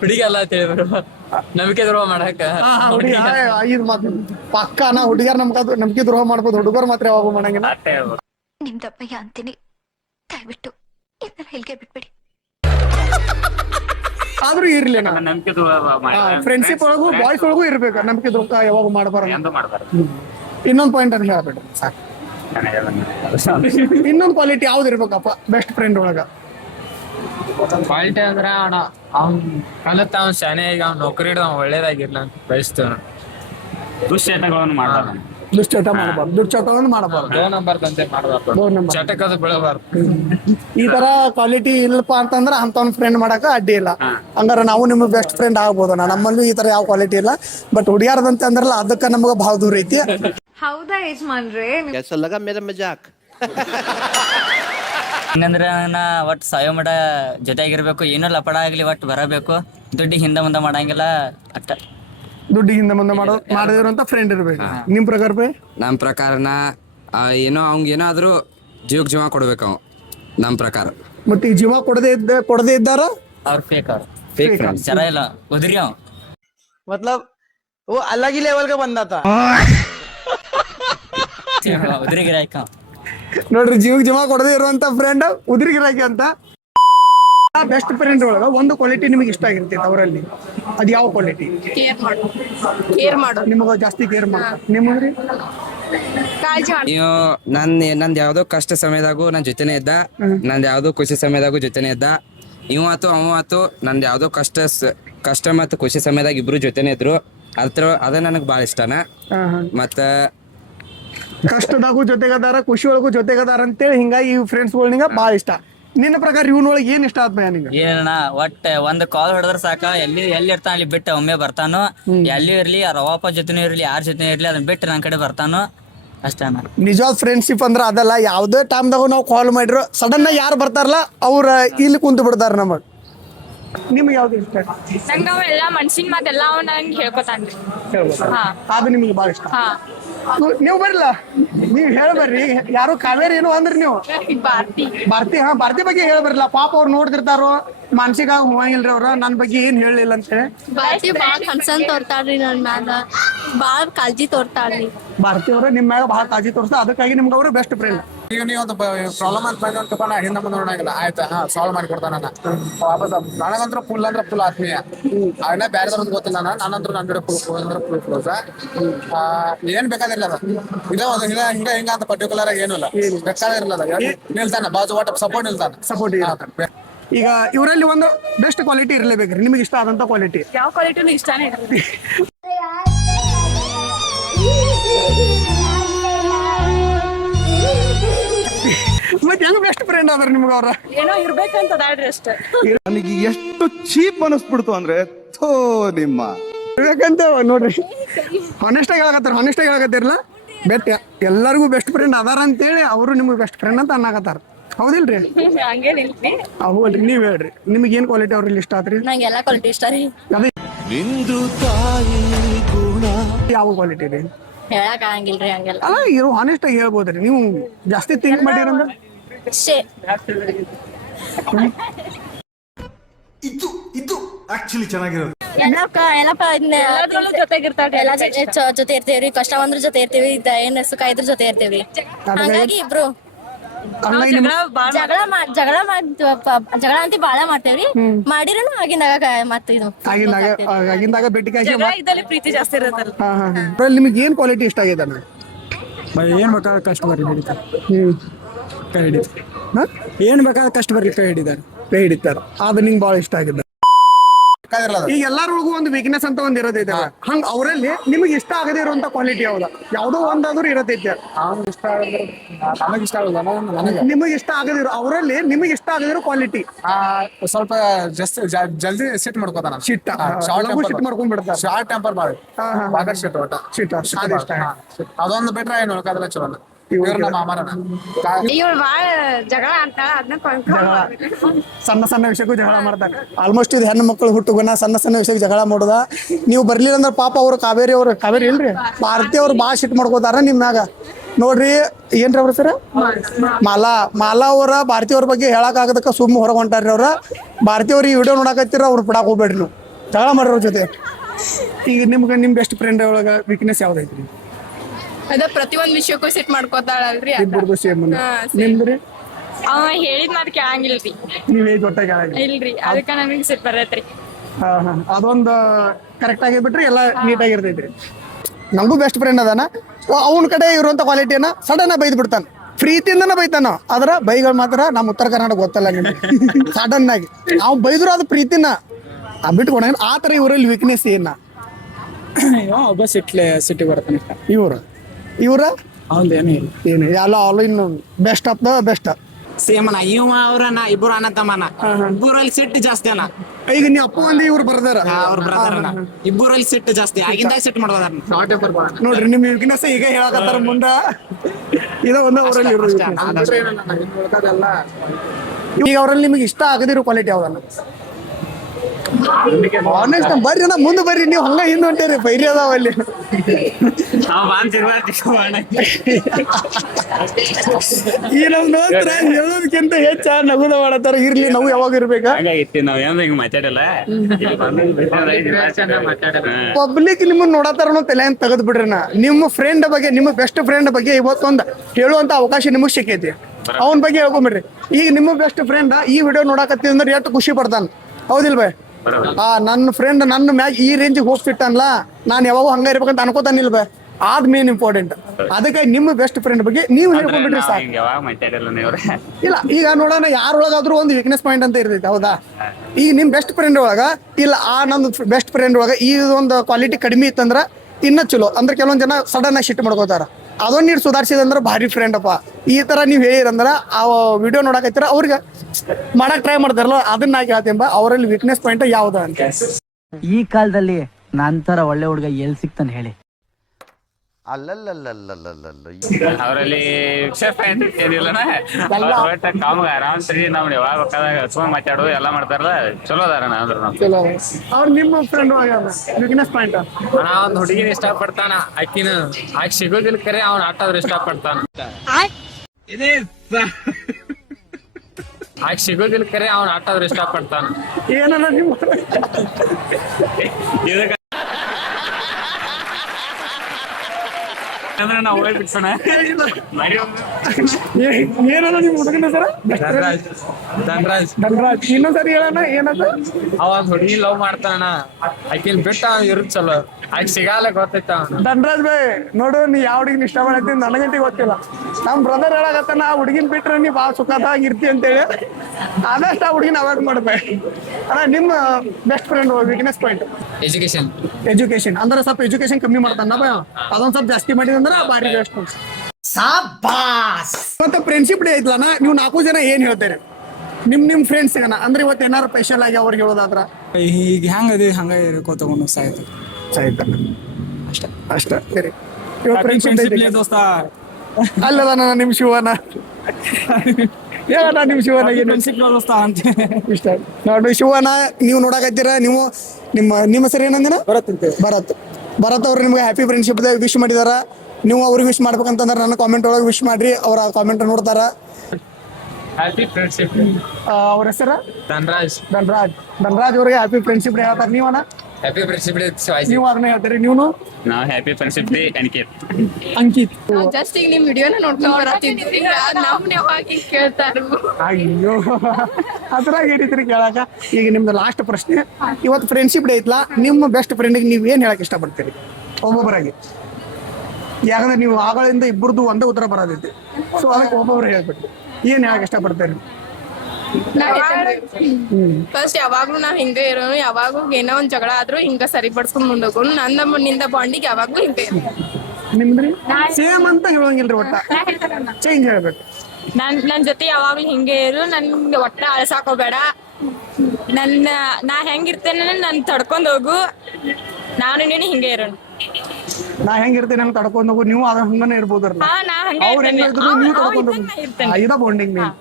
ಹುಡುಗಿಯಲ್ಲ ಅಂತ ಹೇಳಿದ್ರು, ನಂಬಿಕೆ ದ್ರೋಹ ಮಾಡಕ ಪಕ್ಕನ ಹುಡುಗಿಯರ್ ನಂಬಿಕೆ ದ್ರೋಹ ಮಾಡ್ಬೋದು, ಹುಡುಗರು ಮಾತ್ರ ಯಾವಾಗ ಮಾಡಂಗಿಲ್ಲ. ನಿಮ್ದಪ್ಪಯ್ಯ ಅಂತೀನಿ, ದಯವಿಟ್ಟು ಇದನ್ನ ಹೇಳಿಕೆ ಬಿಟ್ಬಿಡಿ. ಆದ್ರೂ ಇರ್ಲಿ ನಂಬಿಕೆ ದ್ರೋಹ ಫ್ರೆಂಡ್ಶಿಪ್ ಒಳಗೂ ಬಾಯ್ಸ್ ಒಳಗೂ ಇರ್ಬೇಕು ನಂಬಿಕೆ ದ್ರೋಹ ಯಾವಾಗ ಮಾಡಬಾರ. ಎಂದು ಮಾಡ್ತಾರೆ. ಇನ್ನೊಂದು ಪಾಯಿಂಟ್ ಅಂತ ಹೇಳ್ಬಿಡ್ರಿ ಸಾಕು. ಇನ್ನೊಂದು ಕ್ವಾಲಿಟಿ ಯಾವ್ದು ಇರ್ಬೇಕಪ್ಪ ಬೆಸ್ಟ್ ಫ್ರೆಂಡ್ ಒಳಗ? ಕ್ವಾಲಿಟಿ ಅಂದ್ರ ಅವ್ನ್ ಕಲತ್ ಅವ್ನ್ ಶಾನೆ, ಈಗ ಅವ್ನ್ ನೌಕರಿ ಹಿಡ್ದು ಅವ್ನ್ ಒಳ್ಳೇದಾಗಿರ್ಲ ಅಂತ ಬಯಸ್ತೇವ. ದುಶ್ಚಟಗಳನ್ನು ಮಾಡಬಾರ್ದು. ದುಶ್ಚಟ ಮಾಡಬಾರ್ದು, ದುಶ್ಚಟವನ್ನು ಮಾಡಬಾರ್ದು, ದೋ ನಂಬರ್ ದಂತೆ ಮಾಡಬಾರ್ದು, ಚಟಕ್ಕದು ಬೆಳಬಾರ್ದು. ಈ ತರ ಕ್ವಾಲಿಟಿ ಇಲ್ಲಪ್ಪ ಅಂತಂದ್ರ ಅಂತವ್ನ ಫ್ರೆಂಡ್ ಮಾಡಕ ಅಡ್ಡಿ ಇಲ್ಲ. ಹಂಗಾರ ನಾವು ನಿಮ್ಗೆ ಬೆಸ್ಟ್ ಫ್ರೆಂಡ್ ಆಗ್ಬೋದು. ನಮ್ಮಲ್ಲೂ ಈ ತರ ಯಾವ ಕ್ವಾಲಿಟಿ ಇಲ್ಲ. ಬಟ್ ಹುಡುಗಿಯಾರದಂತ ಅಂದ್ರಲ್ಲ ಅದಕ್ಕ ನಮ್ಗ ಬಹಳ ದೂರ ಐತಿ. ಹೌದಾ ಯಜಮಾನ್ರೆ? ಹೆಂಗಂದ್ರೆ ಒಟ್ಟು ಸಾಯೋ ಮಠ ಜೊತೆಗಿರ್ಬೇಕು, ಏನೋ ಲಪಡ ಆಗ್ಲಿ ಒಟ್ಟು ಬರಬೇಕು, ದುಡ್ಡಿಗೆ ಹಿಂದೆ ಮುಂದೆ ಮಾಡಂಗಿಲ್ಲ ಅಟ್ಟ. ದುಡ್ಡಿಗೆ ಹಿಂದೆ ಮುಂದೆ ಮಾಡಿದಿರುವಂತ ಫ್ರೆಂಡ್ ಇರ್ಬೇಕು. ನಿಮ್ ಪ್ರಕಾರ ನಮ್ಮ ಪ್ರಕಾರನ ಏನೋ ಅವ್ನಿಗೆ ಆದ್ರೂ ಜೀವಕ್ಕೆ ಜೀವ ಕೊಡ್ಬೇಕು ಅವ ನಮ್ಮ ಪ್ರಕಾರ. ಮತ್ತೆ ಈ ಜೀವ ಕೊಡದೇ ಇದ್ದಾರ ಅವ್ರ ಫೇಕ್ ಫ್ರೆಂಡ್ಸ್ ಚರ ಇಲ್ಲ ಉದ್ರಿ ಅವ ಮತ್ಲಬ್ वो अलग ही लेवल का बंदा था. ಉದ್ರಿ ಗಿರಾಯ್ಕ ನೋಡ್ರಿ, ಜೀವಕ್ಕೆ ಜೀವ ಕೊಡದೇ ಇರುವಂತ ಫ್ರೆಂಡ್ ಉದ್ರಿ ಗಿರಾಕಿ ಅಂತ. ಬೆಸ್ಟ್ ಫ್ರೆಂಡ್ ಒಳಗ ಒಂದು ಕ್ವಾಲಿಟಿ ನಿಮಗೆ ಇಷ್ಟ ಆಗಿರ್ತೈತೆ ಅವರಲ್ಲಿ, ಅದ್ ಯಾವ ಕ್ವಾಲಿಟಿ? ಕೇರ್ ಮಾಡು. ನಿಮಗ ಜಾಸ್ತಿ ಕೇರ್ ಮಾಡ್ತಾರೆ. ನಿಮ್ಮದ್ರಿ ಕಾಳಜಿ ಮಾಡು. ನೀವು ನಂದ್ ಯಾವ್ದೋ ಕಷ್ಟ ಸಮಯದಾಗೂ ನನ್ ಜೊತೆನೆ ಇದ್ದ, ನಂದ್ ಯಾವ್ದೋ ಖುಷಿ ಸಮಯದಾಗೂ ಜೊತೆನೆ ಇದ್ದ. ಇವಾತು ಅವಾತು ನಂದ್ ಯಾವ್ದೋ ಕಷ್ಟ ಮತ್ತು ಖುಷಿ ಸಮಯದಾಗ ಇಬ್ರು ಜೊತೆನೆ ಇದ್ರು. ಅದ ನನಗ್ ಬಾಳ ಇಷ್ಟನ. ಮತ್ತ ಕಷ್ಟದಾಗೂ ಜೊತೆಗದಾರ, ಖುಷಿ ಒಳಗೂ ಜೊತೆಗದಾರ ಅಂತೇಳಿ ಹಿಂಗಾಗಿ ಈ ಫ್ರೆಂಡ್ಸ್ಗಳು ನಿಂಗ ಬಾಳ ಇಷ್ಟ. ನಿನ್ನ ಪ್ರಕಾರ ಇವನೊಳಗೆ ಏನ್ ಇಷ್ಟ ಆತ್ಮಯ್ಯ ನಿಂಗ? ಏನಣ್ಣ ಒಟ್ಟ ಒಂದ್ ಕಾಲ್ ಹೊಡೆದ್ರ ಸಾಕ, ಎಲ್ಲಿ ಇರ್ತಾನ ಅಲ್ಲಿ ಬಿಟ್ಟು ಒಮ್ಮೆ ಬರ್ತಾನು. ಎಲ್ಲಿ ಇರ್ಲಿ, ರವಾಪ ಜೊತೆನೂ ಇರ್ಲಿ, ಯಾರ ಜೊತೆ ಇರ್ಲಿ, ಅದನ್ನ ಬಿಟ್ಟು ನನ್ ಕಡೆ ಬರ್ತಾನು ಅಷ್ಟೇ. ನಿಜವಾದ ಫ್ರೆಂಡ್ಶಿಪ್ ಅಂದ್ರ ಅದಲ್ಲ. ಯಾವ್ದೇ ಟೈಮ್ದಾಗ ನಾವು ಕಾಲ್ ಮಾಡಿರೋ ಸಡನ್ ಆಗಿ ಯಾರು ಬರ್ತಾರಲ್ಲ ಅವ್ರ ಇಲ್ಲಿ ಕುಂತು ಬಿಡ್ತಾರ ನಮಗ್. ನಿಮ್ಗೆ ಯಾವ್ದು ಇಷ್ಟ? ನಂಗೆ ಅವ ಎಲ್ಲಾ ಮನ್ಸಿನ ಮಾತೆಲ್ಲ ಅವ ನಂಗೆ ಹೇಳ್ಕೊತಾನ್ರಿ. ಅದು ನಿಮ್ಗೆ ಬಾಳ ಇಷ್ಟ. ನೀವು ಬರ್ಲ, ನೀವ್ ಹೇಳ್ಬರ್ರಿ. ಯಾರು ಕಾವೇರಿ ಏನು ಅಂದ್ರಿ ನೀವು? ಭಾರತಿ. ಭಾರತಿ ಬಗ್ಗೆ ಹೇಳ್ಬರ್ಲ. ಪಾಪ ಅವ್ರು ನೋಡ್ತಿರ್ತಾರೋ, ಮಾನಸಿಕ ಹೋಗಂಗಿಲ್ರಿ ಅವ್ರ ನನ್ ಬಗ್ಗೆ ಏನ್ ಹೇಳಿಲ್ಲ ಅಂತ ಹೇಳಿ. ಭಾರತಿ ಬಾಳ ಕನ್ಸನ್ ತೋರ್ತಾಳ್ರಿ, ನನ್ ಮ್ಯಾಲ ಬಾಳ ಕಾಳಜಿ ತೋರ್ತಾಳ್ರಿ. ಭಾರತಿ ಅವ್ರ ನಿಮ್ ಮ್ಯಾಗ ಬಹಳ ಕಾಳಜಿ ತೋರ್ಸ್ತಾ, ಅದಕ್ಕಾಗಿ ನಿಮ್ಗೆ ಅವ್ರು ಬೆಸ್ಟ್ ಫ್ರೆಂಡ್. ಈಗ ನೀವು ಒಂದು ಪ್ರಾಬ್ಲಮ್ ಅಂತ ಬಂದಂತಪ್ಪ ನಾ ಹಿಂದೆ ಮುಂದೆ ನೋಡಂಗಿಲ್ಲ ಆಯ್ತಾ ಸಾಲ್ವ್ ಮಾಡಿ ಕೊಡ್ತಾನ ವಾಪಸ್ ನನಗಂತ್ರ ಫುಲ್ ಅಂದ್ರೆ ಫುಲ್ ಆತ್ಮೀಯ ಅವನ್ನ ಬೇರೆದವ್ರದ್ದು ಗೊತ್ತಿಲ್ಲ ನಾನಂದ್ರು ನನ್ನ ಫುಲ್ ಅಂದ್ರೆ ಫುಲ್ ಕ್ಲೋಸ್ ಏನ್ ಬೇಕಾದಿಲ್ಲ ಅದು ಇದೇ ಒಂದು ಹಿಂಗ ಅಂತ ಪರ್ಟಿಕ್ಯುಲರ್ ಆಗಿ ಏನೂ ಇಲ್ಲ ಬೇಕಾದಿರಲ್ಲ ನಿಲ್ತಾನ ಬಾಜು ಒಟ್ಟು ಸಪೋರ್ಟ್ ನಿಲ್ತಾನ ಸಪೋರ್ಟ್ ಈಗ ಇವರಲ್ಲಿ ಒಂದು ಬೆಸ್ಟ್ ಕ್ವಾಲಿಟಿ ಇರಲೇಬೇಕ್ರಿ ನಿಮಗೆ ಇಷ್ಟ ಆದಂತ ಕ್ವಾಲಿಟಿ. ಯಾವ ಕ್ವಾಲಿಟಿನೂ ಇಷ್ಟನೇ ಇರಲಿ. ಮತ್ತೆ ಹೆಂಗ್ ಬೆಸ್ಟ್ ಫ್ರೆಂಡ್ ಅದಾರ ನಿಮ್ಗೆ ಅವ್ರ? ಏನೋ ಇರ್ಬೇಕಂತ ಅದಾಳ್ರಿ ಅಷ್ಟ. ನನಗೆ ಎಷ್ಟು ಚೀಪ್ ಅನಿಸ್ಬಿಡ್ತು ಅಂದ್ರೆ ಥೋ ನಿಮ್ಮ ಬೇಕಂತ ನೋಡ್ರಿ ಹಾನೆಸ್ಟ್ ಆಗಿ ಹೇಳಕತ್ತಿರಲ್ಲ ಬೆಟ್ ಎಲ್ಲರಿಗೂ ಬೆಸ್ಟ್ ಫ್ರೆಂಡ್ ಅದಾರ ಅಂತೇಳಿ ಅವರು ನಿಮ್ಗೆ ಬೆಸ್ಟ್ ಫ್ರೆಂಡ್ ಅಂತ ಅನ್ನಕತ್ತಾರ ಹೌದಿಲ್ರಿ? ಹಂಗೇನಿಲ್ರಿ. ಹೌಲ್ರಿ ನೀವ್ ಹೇಳ್ರಿ ನಿಮ್ಗೆ ಏನ್ ಕ್ವಾಲಿಟಿ ಅವ್ರಲ್ಲಿ ಇಷ್ಟ ಆತ್ರಿ? ನಂಗೆ ಎಲ್ಲಾ ಕ್ವಾಲಿಟಿ ಇಷ್ಟ ರೀ. ಅದೇ ಯಾವ ಕ್ವಾಲಿಟಿ ರೀ? ಹೇಳಕ್ ಆಗಂಗಿಲ್ರಿ ಹಂಗೆಲ್ಲ. ಅಲ್ಲ ಇರೋ ಹಾನೆಸ್ಟ್ ಆಗಿ ಹೇಳ್ಬೋದ್ರಿ ನೀವು ಜಾಸ್ತಿ ಥಿಂಕ್ ಮಾಡಿರಂದ್ರ ಅಷ್ಟೇ. ಇದು ಆಕ್ಚುಲಿ ಚೆನ್ನಾಗಿರೋದು. ಜೊತೆ ಇರ್ತೇವ್ರಿ, ಕಷ್ಟ ಬಂದ್ರ ಜೊತೆ ಇರ್ತೀವಿ, ಏನ್ ಸುಖ ಇದ್ರ ಜೊತೆ ಇರ್ತೇವ್ರಿ. ಹಂಗಾಗಿ ಇಬ್ರು ಜಗಳ ಅಂತ ಬಾಳ ಮಾಡ್ತೇವ್ರಿ. ಮಾಡಿರನು ಆಗಿಂದಾಗ ಮತ್ತ ಇದು ಆಗಿಂದಾಗ ಭೇಟಿಗಾಗಿ ಪ್ರೀತಿ ಜಾಸ್ತಿ ಇರತ್ತಲ್ಲ. ನಿಮ್ಗೆ ಏನ್ ಕ್ವಾಲಿಟಿ ಇಷ್ಟ ಆಗಿದೆ ಏನ್ ಬೇಕಾದ ಕಷ್ಟ ಬರ್ಲಿ ಹಿಡಿತಾರೆ ಕೈ ಹಿಡಿತಾರೆ. ಏನ್ ಬೇಕಾದ ಕಷ್ಟ ಬರ್ಲಿ ಕೈ ಹಿಡಿದಾರೆ ಕೈ ಹಿಡಿತಾರ ಅದು ನಿಂಗೆ ಬಹಳ ಇಷ್ಟ ಆಗಿದೆ. ಈಗ ಎಲ್ಲಾರೊಳಗೂ ಒಂದು ವೀಕ್ನೆಸ್ ಅಂತ ಒಂದ್ ಇರೋದೈತೆ ಹಂಗ ಅವರಲ್ಲಿ ನಿಮಗೆ ಇಷ್ಟ ಆಗದೆ ಇರುವಂತ ಕ್ವಾಲಿಟಿ ಯಾವ್ದ ಯಾವ್ದೋ ಒಂದಾದ್ರೂ ಇರತೈತೆ ಇಷ್ಟ ನನಗೆ ಇಷ್ಟ ಆಗಲ್ಲ ನಿಮಗೆ ಇಷ್ಟ ಆಗದಿರೋ ಅವರಲ್ಲಿ ನಿಮಗೆ ಇಷ್ಟ ಆಗದಿರೋ ಕ್ವಾಲಿಟಿ ಸ್ವಲ್ಪ ಜಲ್ದಿ ಸಿಟ್ ಮಾಡ್ಕೋತಾನ ಶಿಟ್ ಮಾಡ್ಕೊಂಡ್ಬಿಡ್ತಾರ ಶಾರ್ಟ್ ಟೆಂಪರ್ ಮಾಡಿ ಬಾಗ ಸಿಟ್ ಒಟ್ಟ ಶಿಟ್ ಅದೊಂದು ಬಿಟ್ರೆ ಏನು ನೋಡ್ಕೋದಿಲ್ಲ ಚಲೋ ಇವ್ರ ನಮ್ಮ ಮಾಮರನ ಇವಳು ಬಾಳ ಜಗಳ ಆಡ್ತಾಳ ಅದನ್ನ ಸಣ್ಣ ಸಣ್ಣ ವಿಷಯಕ್ಕೂ ಜಗಳ ಮಾಡ್ತಾರೆ. ಆಲ್ಮೋಸ್ಟ್ ಇದು ಹೆಣ್ಣು ಮಕ್ಕಳು ಹುಟ್ಟುಗನ ಸಣ್ಣ ಸಣ್ಣ ವಿಷಯಕ್ಕೆ ಜಗಳ ಮಾಡೋದ. ನೀವು ಬರ್ಲಿಲ್ಲ ಅಂದ್ರೆ ಪಾಪ ಅವ್ರು ಕಾವೇರಿ ಇಲ್ರಿ ಭಾರತಿ ಅವ್ರು ಭಾಳ ಶಿಟ್ ಮಾಡ್ಕೋತಾರ ನಿಮ್ನಾಗ ನೋಡ್ರಿ. ಏನ್ರಿ ಅವ್ರ ಸರ ಮಾಲಾ ಅವರ ಭಾರತಿ ಅವ್ರ ಬಗ್ಗೆ ಹೇಳಕ್ ಆಗದಕ್ಕ ಸುಮ್ಮ ಹೊರಗೆ ಹೊಂಟಾರ್ರಿ ಅವ್ರ. ಭಾರತಿ ಅವ್ರ ಈ ವಿಡಿಯೋ ನೋಡಕತ್ತೀರ ಅವ್ರು ಬಿಡಾಕ್ ಹೋಗ್ಬೇಡ್ರಿ ನೀವು ಜಗಳ ಮಾಡ್ರಿ ಅವ್ರ ಜೊತೆ. ಈಗ ನಿಮ್ಗೆ ನಿಮ್ ಬೆಸ್ಟ್ ಫ್ರೆಂಡ್ ಒಳಗ ವೀಕ್ನೆಸ್ ಯಾವ್ದೈತ್ರಿ? ಅದ ಪ್ರತಿಯೊಂದ್ ವಿಷಯಕ್ಕೂ ಸೆಟ್ ಮಾಡ್ಕೋತಾಳಲ್ರಿ. ಇಬ್ಬರದು ಸೇಮ್ ನಿಮ್ದ್ರಿ? ಅವ ಹೇಳಿದ್ ಮಾತು ಕೇಳಂಗಿಲ್ರಿ. ನೀವ್ ಹೇಗೆ ಗೊತ್ತಾಗ ಇಲ್ರಿ ಅದಕ್ಕ ನಮಗ್ ಸೆಟ್ ಬರತ್ರಿ. ಅದೊಂದು ಕರೆಕ್ಟ್ ಆಗಿಬಿಟ್ರಿ ಎಲ್ಲ ನೀಟ್ ಆಗಿರ್ತೈತ್ರಿ. ನಮಗೂ ಬೆಸ್ಟ್ ಫ್ರೆಂಡ್ ಅದಾನ ಅವನ ಕಡೆ ಇರುವಂತ ಕ್ವಾಲಿಟಿಯನ್ನ ಸಡನ್ ಬೈದ್ ಬಿಡ್ತಾನ ಪ್ರೀತಿಯಿಂದನ ಬೈತಾನ. ಆದ್ರ ಬೈಗಳು ಮಾತ್ರ ನಮ್ಮ ಉತ್ತರ ಕರ್ನಾಟಕ ಗೊತ್ತಲ್ಲ ನಿಮ್ಗೆ ಸಡನ್ ಆಗಿ ನಾವು ಬೈದ್ರು ಅದು ಪ್ರೀತಿನ ಬಿಟ್ಕೊಂಡ ಆ ತರ ಇವರಲ್ಲಿ ವೀಕ್ನೆಸ್ ಏನ? ಒಬ್ಬ ಸಿಟಿ ಬರ್ತಾನೆ ಇವ್ರ ಅವನ್ದೇನು ಏನು ಎಲ್ಲ all in best of the best same ಅಣ್ಣ ಇವ ಅವ್ರನ್ನ ಇಬ್ಬರು ಅಣ್ಣ ತಮ್ಮನ ಇಬ್ಬರಲ್ಲಿ ಸಿಟ್ಟು ಜಾಸ್ತಿ ಅಣ್ಣ. ಈಗ ನೀವು ಅಪ್ಪ ಮಂದಿ ಇವ್ರು ಬರ್ದಾರ ಅವ್ರ ಬ್ರದರ್ ಅಣ್ಣ ಇಬ್ಬರಲ್ಲಿ ಸಿಟ್ಟು ಜಾಸ್ತಿ ಆಗಿಂದಾಗ ಸಿಟ್ಟು ಮಾಡೋದಾರ ನೋಡ್ರಿ ನಿಮ್ ವೀಕ್ನೆಸ್ ಈಗ ಹೇಳಕತ್ತಾರ ಮುಂದ ಇದ ಒಂದ ಅವರಲ್ಲಿ ಈಗ ಅವ್ರಲ್ಲಿ ನಿಮಗೆ ಇಷ್ಟ ಆಗದಿರೋ ಕ್ವಾಲಿಟಿ ಯಾವ್ದನ್ನ? ಆನೆಸ್ಟ್ ಬರ್ರಿ ಅಣ್ಣ ಮುಂದೆ ಬರ್ರಿ ನೀವು ಹಂಗ ಹಿಂದ್ ಹೊಂಟೇರಿ ಬೈರಿ ಅದಾವ ಅಲ್ಲಿ. ಈ ನಮ್ ನೋಡ್ರ ಹೇಳೋದಕ್ಕಿಂತ ಹೆಚ್ಚ ನಗುದ ಮಾಡತ್ತಾರ. ಇರ್ಲಿ ನಾವು ಯಾವಾಗ ಇರ್ಬೇಕಾ ಪಬ್ಲಿಕ್ ನಿಮ್ಮನ್ನ ನೋಡತ್ತಾರ ತಲೆ ಅಂತ ತೆಗೆದ್ ಬಿಡ್ರಿ. ನಿಮ್ಮ ಫ್ರೆಂಡ್ ಬಗ್ಗೆ ನಿಮ್ಮ ಬೆಸ್ಟ್ ಫ್ರೆಂಡ್ ಬಗ್ಗೆ ಇವತ್ತೊಂದು ಹೇಳುವಂತ ಅವಕಾಶ ನಿಮಗ್ ಸಿಕ್ಕೈತಿ. ಅವನ ಬಗ್ಗೆ ಹೇಳ್ಕೊಂಬಿಡ್ರಿ. ಈಗ ನಿಮ್ಮ ಬೆಸ್ಟ್ ಫ್ರೆಂಡ್ ಈ ವಿಡಿಯೋ ನೋಡಕತ್ತಿ ಅಂದ್ರೆ ಎಷ್ಟು ಖುಷಿ ಪಡ್ತಾನ ಹೌದಿಲ್ ಬೈ? ನನ್ನ ಫ್ರೆಂಡ್ ನನ್ನ ಮ್ಯಾಗ ಈ ರೇಂಜಿಗೆ ಹೋಗ್ತಿಟ್ಟನ್ಲ ನಾನು ಯಾವಾಗ ಹಂಗ ಇರ್ಬೇಕಂತ ಅನ್ಕೋತಾನಿಲ್ ಬೈ. ಆದ್ ಮೇನ್ ಇಂಪಾರ್ಟೆಂಟ್. ಅದಕ್ಕೆ ನಿಮ್ಮ ಬೆಸ್ಟ್ ಫ್ರೆಂಡ್ ಬಗ್ಗೆ ನೀವು ಹೇಳ್ಕೊಂಡ್ಬಿಟ್ರಿ ಸಾಕು. ಇಲ್ಲ ಈಗ ನೋಡೋಣ ಯಾರೊಳಗಾದ್ರೂ ಒಂದು ವೀಕ್ನೆಸ್ ಪಾಯಿಂಟ್ ಅಂತ ಇರ್ತೈತಿ ಹೌದಾ? ಈಗ ನಿಮ್ ಬೆಸ್ಟ್ ಫ್ರೆಂಡ್ ಒಳಗ ಇಲ್ಲ ನಂದು ಬೆಸ್ಟ್ ಫ್ರೆಂಡ್ ಒಳಗ ಈ ಒಂದು ಕ್ವಾಲಿಟಿ ಕಡಿಮೆ ಇತ್ತಂದ್ರ ಇನ್ನ ಚಲೋ ಅಂದ್ರೆ ಕೆಲವೊಂದ್ ಜನ ಸಡನ್ ಆಗಿ ಶಿಟ್ ಮಾಡ್ಕೋತಾರ. ಅದೊಂದು ನೀರು ಸುಧಾರಿಸಿದಂದ್ರ ಭಾರಿ ಫ್ರೆಂಡ್ ಅಪ್ಪ ಈ ತರ ನೀವ್ ಹೇಳಿರಂದ್ರ ಆ ವಿಡಿಯೋ ನೋಡಕತ್ತೀರ ಅವ್ರಿಗೆ ಮಾಡಕ್ ಟ್ರೈ ಮಾಡ್ತಾರಲ್ಲ ಅದನ್ನ ಹೇಳ್ತೇಂಬ ಅವರಲ್ಲಿ ವೀಕ್ನೆಸ್ ಪಾಯಿಂಟ್ ಯಾವ್ದು ಅಂತ. ಈ ಕಾಲದಲ್ಲಿ ನಂತರ ಒಳ್ಳೆ ಹುಡುಗ ಎಲ್ಲಿ ಸಿಗ್ತಾನೆ ಹೇಳಿ? ಅವರಲ್ಲಿ ಏನಿಲ್ಲ ಆರಾಮ್ಸರಿ ನಾವ್ ಯಾವಾಗ ಬೇಕಾದಾಗ ಹಚ್ಕೊಂಡ್ ಮಾತಾಡೋದು ಎಲ್ಲ ಮಾಡ್ತಾರಲ್ಲ ಚಲೋ ಅದಾರ ಅವ್ರು ನಿಮ್ಮ ಫ್ರೆಂಡ್ ವೀಕ್ನೆಸ್ ಪಾಯಿಂಟ್. ಒಂದ್ ಹುಡುಗಿನ ಇಷ್ಟ ಪಡ್ತಾನ ಆಕಿನ ಆಕಿ ಸಿಗೋದಿಲ್ಲ ಕರೆ ಅವ್ನ ಆಟಾದ್ರ ಇಷ್ಟ ಪಡ್ತಾನ. ಆಕಿ ಸಿಗೋದಿಲ್ಲ ಕರೆ ಅವ್ನ ಆಟಾದ್ರ ಇಷ್ಟ ಪಡ್ತಾನ. ಏನಲ್ಲ ನಿಮ್ಮ ಅಂದ್ರೆ ನಾವು ಹೋಗ್ಬಿಡ್ಸೋಣ ಏನದ ನಿಮ್ ಹುಡುಗನ ಸರ ಧನ್ರಾಜ್ ಧನ್ರಾಜ್ ಇನ್ನೊಂದ್ಸರಿ ಹೇಳೋಣ ಏನದ ಅವ ಹುಡುಗಿ ಲವ್ ಮಾಡ್ತಾನ ಆಕಿನ್ ಬಿಟ್ಟ ಇರುದ್ ಚಲೋ ಆಕಿ ಸಿಗಲ್ಲ ಗೊತ್ತೈತ ಅವನು ಧನ್ರಾಜ್ ಬೇ ನೋಡು ನೀ ಯಾವ ಹುಡುಗಿನ ಇಷ್ಟ ಮಾಡತ್ತಿ ನನಗಂತೂ ಗೊತ್ತಿಲ್ಲ ನಮ್ ಬ್ರದರ್ ಹೇಳಕತ್ತಾನ ಆ ಹುಡುಗಿನ ಬಿಟ್ರೆ ನೀ ಭಾಳ ಸುಖದಾಗ ಇರ್ತಿ ಅಂತೇಳಿ ಆದಷ್ಟು ಆ ಹುಡುಗಿನ ಅವಾಯ್ಡ್ ಮಾಡ್ಬೇಕು ಅಲ್ಲ ನಿಮ್ಮ best friend weakness point education ಅಂದ್ರೆ ಸ್ವಲ್ಪ ಎಜುಕೇಶನ್ ಕಮ್ಮಿ ಮಾಡ್ತಾನ ಬಾ ಅದೊಂದ್ ಸ್ವಲ್ಪ ಜಾಸ್ತಿ ಮಾಡಿದಂದ್ರೆ ಭಾರಿ ಬೆಸ್ಟ್ ಮತ್ತೆ ಫ್ರೆಂಡ್ಶಿಪ್ ಡೇ ಐತ್ಲಣ್ಣ ನೀವು 4 ಜನ ಏನ್ ಹೇಳ್ತೀರಿ ನಿಮ್ ಫ್ರೆಂಡ್ಸ್ ಅಂದ್ರೆ ಇವತ್ತು ಏನಾರು ಸ್ಪೆಷಲ್ ಆಗಿ ಅವ್ರಿಗೆ ಹೇಳೋದಾದ್ರ ಈಗ ಹೆಂಗದಿ ಹಂಗ ಇರ್ಕೋ ತಗೊಂಡು ಸಾಯ್ತು ಅಷ್ಟ ಸರಿ ಫ್ರೆಂಡ್ಶಿಪ್ ಡೇ ದೋಸ್ತ ಅಲ್ಲದ ನಿಮ್ ಶಿವನ ಹೇಳಣ್ಣ ನಿಮ್ ಶಿವನ ಫ್ರೆಂಡ್ಶಿಪ್ ದೋಸ್ತ ಅಂತ ಇಷ್ಟ ನೋಡಿ ಶಿವನ ನೀವು ನೋಡಕತ್ತೀರ ನೀವು ನಿಮ್ಮ ಹೆಸರು ಏನಂದಿನ ಭರತ್ ಅವ್ರು ನಿಮ್ಗೆ ಹ್ಯಾಪಿ ಫ್ರೆಂಡ್ಶಿಪ್ ಡೇ ವಿಶ್ ಮಾಡಿದಾರ ನೀವು ಅವ್ರಿಗೆ ವಿಶ್ ಮಾಡ್ಬೇಕಂತಂದ್ರೆ ನನ್ನ ಕಾಮೆಂಟ್ ಒಳಗೆ ವಿಶ್ ಮಾಡ್ರಿ ಅವ್ರ ಕಾಮೆಂಟ್ ನೋಡ್ತಾರ ಹ್ಯಾಪಿ ಫ್ರೆಂಡ್ಶಿಪ್ ಅವ್ರ ಹೆಸರ ಧನ್ರಾಜ್ ಅವ್ರಿಗೆ ಹ್ಯಾಪಿ ಫ್ರೆಂಡ್ಶಿಪ್ ಡೇ ಹೇಳ್ತಾರೆ ನೀವನ ಹ್ಯಾಪಿ ಫ್ರೆಂಡ್ಶಿಪ್ ಡೇ ನೀವು ಅದನ್ನ ಹೇಳ್ತೀರಿ ನೀವು ನಾವು happy friendship day Ankit just ಈಗ ನಿಮ್ ವಿಡಿಯೋನ ನೋಡ್ಕೊಂಡ್ ಬರತ್ತಿದ್ವಿ ನಮ್ನ ಯಾವಾಗ ಕೇಳ್ತಾರು ಅಯ್ಯೋ ಅದ್ರಾಗ ಹೇಳಿದ್ರಿ ಕೇಳಾಕ ಈಗ ನಿಮ್ದು ಲಾಸ್ಟ್ ಪ್ರಶ್ನೆ ಇವತ್ತು ಫ್ರೆಂಡ್ಶಿಪ್ ಡೇ ಐತ್ಲಾ ನಿಮ್ಮ ಬೆಸ್ಟ್ ಫ್ರೆಂಡಿಗೆ ನೀವು ಏನ್ ಹೇಳಕ್ ಇಷ್ಟಪಡ್ತೀರಿ ಒಬ್ಬೊಬ್ಬರಾಗಿ ಯಾಕಂದ್ರೆ ನೀವು ಆಗಳಿಂದ ಇಬ್ಬರದು ಒಂದೇ ಉತ್ತರ ಬರೋದೈತಿ ಸೊ ಅದಕ್ಕೆ ಒಬ್ಬೊಬ್ರು ಹೇಳ್ಬಿಟ್ಟು ಏನ್ ಹೇಳಕ್ ಇಷ್ಟಪಡ್ತೀರಿ ಫಸ್ಟ್ ಯಾವಾಗ್ಲೂ ನಾವ್ ಹಿಂಗ ಇರೋನು ಯಾವಾಗೂ ಏನೋ ಒಂದ್ ಜಗಳ ಆದ್ರೂ ಹಿಂಗ ಸರಿಪಡ್ಸ್ಕೊಂಡ್ ಮುಂದೋಗೋನು ನಿಂದ ಬಾಂಡಿಗೆ ಯಾವಾಗ್ಲೂ ಹಿಂಗ ಇರೋನು ನಿಮ್ದ್ರಿ ಸೇಮ್ ಅಂತ ಹೇಳಂಗಿಲ್ರಿ ಒಟ್ಟ ಚೇಂಜ್ ಹೇಳ್ಬೇಕು ನನ್ ಜೊತೆ ಯಾವಾಗ್ಲೂ ಹಿಂಗೆ ಇರು ನನ್ಗೆ ಒಟ್ಟ ಅಳಸಾಕೋಬೇಡ ನಾ ಹೆಂಗಿರ್ತೇನೆ ನನ್ ತಡ್ಕೊಂಡ್ ಹೋಗು ನಾನು ನೀನು ಹಿಂಗೆ ಇರೋನು ನಾ ಹೆಂಗಿರ್ತೇನೆ ಹಂಗ ತಡ್ಕೊಂಡ್ ಹೋಗು ನೀವು ಅದ ಹಂಗನೇ ಇರ್ಬೋದ್ರಲ್ಲ ಹಾ ನಾ ಹಂಗೆ ಅವ್ರ ಹೆಂಗಿದ್ರು ನೀವು ತಡ್ಕೊಂಡು ಇರ್ತೇನೆ ಇದ ಬಾಂಡಿಂಗ್ ನೀವು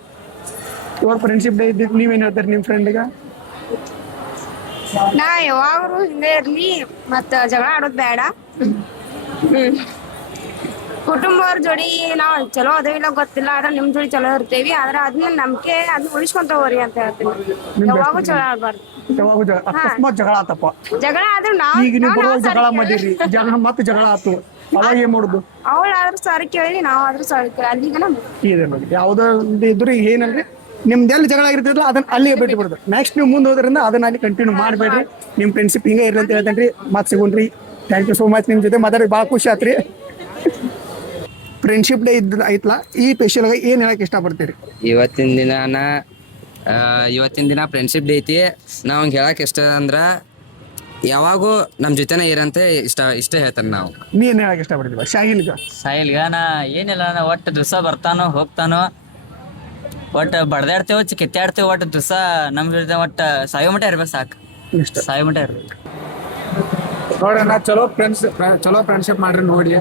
ಇವಾಗ ಫ್ರೆಂಡ್ಶಿಪ್ ಡೇ ಇದ್ದಿದ್ದು ನೀವೇನ್ ಹೇಳ್ತೀರಿ ನಿಮ್ ಫ್ರೆಂಡ್ಗ ನಾ ಯಾವಾಗ್ಲೂ ಹಿಂಗೆ ಇರ್ಲಿ ಮತ್ತ ಜಗಳ ಆಡೋದ್ ಬೇಡ ಕುಟುಂಬವ್ರ ಜೋಡಿ ನಾವ್ ಚಲೋ ಅದೇವಿಲ್ಲ ಗೊತ್ತಿಲ್ಲ ಆದ್ರೆ ನಿಮ್ ಜೋಡಿ ಚಲೋ ಇರ್ತೇವಿ ಆದ್ರೆ ಅದನ್ನ ನಂಬಿಕೆ ಅದನ್ನ ಉಳಿಸ್ಕೊಂತ ಹೋಗ್ರಿ ಅಂತ ಹೇಳ್ತೀನಿ ಯಾವಾಗೂ ಜಗಳ ಆಡ್ಬಾರ್ದು ಯಾವಾಗ ಅಕಸ್ಮಾತ್ ಜಗಳ ಆತಪ್ಪ ಜಗಳ ಆದ್ರೂ ನಾವ್ ಈಗ ನೀವು ಬರೋ ಜಗಳ ಮದಿರಿ ಮತ್ತೆ ಜಗಳ ಆತು ಅವಾಗ ಏನ್ ಮಾಡುದು ಅವಳಾದ್ರೂ ಸಾರಿ ಕೇಳಿ ನಾವಾದ್ರೂ ಸಾರಿ ಕೇಳಿ ಅಲ್ಲಿಗೆ ಇದೆ ನೋಡಿ ಯಾವ್ದೋ ಇದ್ರು ಈಗ ಏನಂದ್ರೆ ನಿಮ್ದೆಲ್ಲ ಜಗಳ ಆಗಿರ್ತದಲ್ಲ ಅದನ್ನ ಅಲ್ಲಿಗೆ ಬಿಟ್ಟು ಬಿಡುದು ನೆಕ್ಸ್ಟ್ ನೀವು ಮುಂದೆ ಹೋದ್ರಿಂದ ಅದನ್ನ ಅಲ್ಲಿ ಕಂಟಿನ್ಯೂ ಮಾಡಬೇಡ್ರಿ ನಿಮ್ ಫ್ರೆಂಡ್ಶಿಪ್ ಹಿಂಗೆ ಇರ್ಲಿ ಅಂತ ಹೇಳ್ತೇನ್ರಿ ಮತ್ತೆ ಸಿಗೋಣ್ರಿ ಥ್ಯಾಂಕ್ ಯು ಸೋ ಮಚ್ ನಿಮ್ ಜೊತೆ ಮಾತಾಡಿ ಭಾಳ ಖುಷಿ ಆತ್ರಿ ಫ್ರೆಂಡ್ಶಿಪ್ ಡೇ ಐತ್ಲಾ ಈ ಸ್ಪೆಷಲ್ ಆಗಿ ಏನ್ ಹೇಳಕ್ ಇಷ್ಟಪಡ್ತೀರಿ ಇವತ್ತಿನ ದಿನ ಫ್ರೆಂಡ್ಶಿಪ್ ಡೇ ಐತಿ ನಾವು ಹಂಗೆ ಹೇಳಕ್ ಇಷ್ಟ ಅಂದ್ರ ಯಾವಾಗೂ ನಮ್ ಜೊತೆನೇ ಇರಂತೆ ಇಷ್ಟ ಹೇಳ್ತಾನೆ ನಾವು ನೀ ಏನ್ ಹೇಳಕ್ ಇಷ್ಟಪಡ್ತೀವಿ ಸಾಯಿಲ್ಗ ನಾ ಏನಿಲ್ಲ ನಾ ಒಟ್ಟು ದಿವಸ ಬರ್ತಾನೋ ಹೋಗ್ತಾನೋ ಒಟ್ಟು ಬಡ್ದಾಡ್ತೇವ ಕಿತ್ತಾಡ್ತೇವ ಒಟ್ಟು ದಿವಸ ನಮ್ ಜೊತೆ ಒಟ್ಟು ಸಾಯೋ ಮಟ್ಟ ಇರ್ಬೇಕು ಸಾಕು ಸಾಯೋ ಮಟ್ಟ ಇರ್ಬೇಕು ನೋಡೋಣ ಚಲೋ ಫ್ರೆಂಡ್ಶಿಪ್ ಮಾಡ್ರಿ ನೋಡಿ